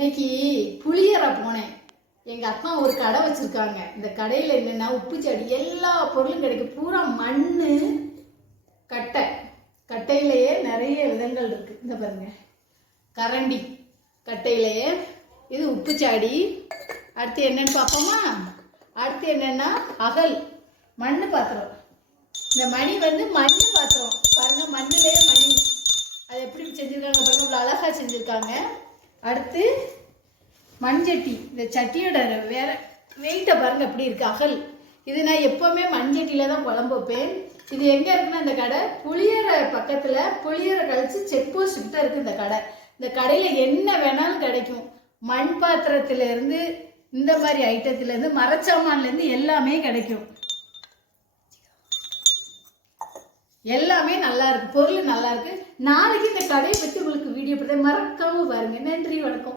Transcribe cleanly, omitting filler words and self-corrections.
இன்னைக்கு புளியரை போனேன். எங்க அக்கா ஒரு கடை வச்சிருக்காங்க. இந்த கடையில என்னன்னா உப்பு செடி எல்லா பொருளும் கிடைக்கும். பூரா மண்ணு கட்டை, கட்டையிலேயே நிறைய விதங்கள் இருக்கு. இந்த பாருங்க, கரண்டி கட்டையிலேயே, இது உப்புச்சாடி. அடுத்து என்னன்னு பார்ப்போமா? அடுத்து என்னன்னா அகல், மண்ணு பாத்திரம். இந்த மணி வந்து மண்ணு பாத்திரம் பாருங்க, மண்ணுலேயே மணி. அது எப்படி செஞ்சுருக்காங்க பாருங்க, இவ்வளோ அழகாக செஞ்சுருக்காங்க. அடுத்து மண்சட்டி. இந்த சட்டியோட வேற வெயிட்டை பாருங்க எப்படி இருக்கு, அகல். இது நான் எப்போவுமே மண்சட்டியில் தான் குழம்பு வைப்பேன். இது எங்கே இருக்குன்னா இந்த கடை புளியரை பக்கத்தில், புளியரை கழிச்சு செக் போஸ்ட் கிட்ட இருக்குது இந்த கடை. இந்த கடையில் என்ன வேணாலும் கிடைக்கும். மண் பாத்திரத்துலேருந்து இந்த மாதிரி ஐட்டத்துலேருந்து மரச்சாமான்லேருந்து எல்லாமே கிடைக்கும். எல்லாமே நல்லா இருக்கு, பொருள் நல்லா இருக்கு. நாளைக்கு இந்த கடையை பற்றி உங்களுக்கு வீடியோ போடுறேன், மறக்காம பாருங்க. நன்றி, வணக்கம்.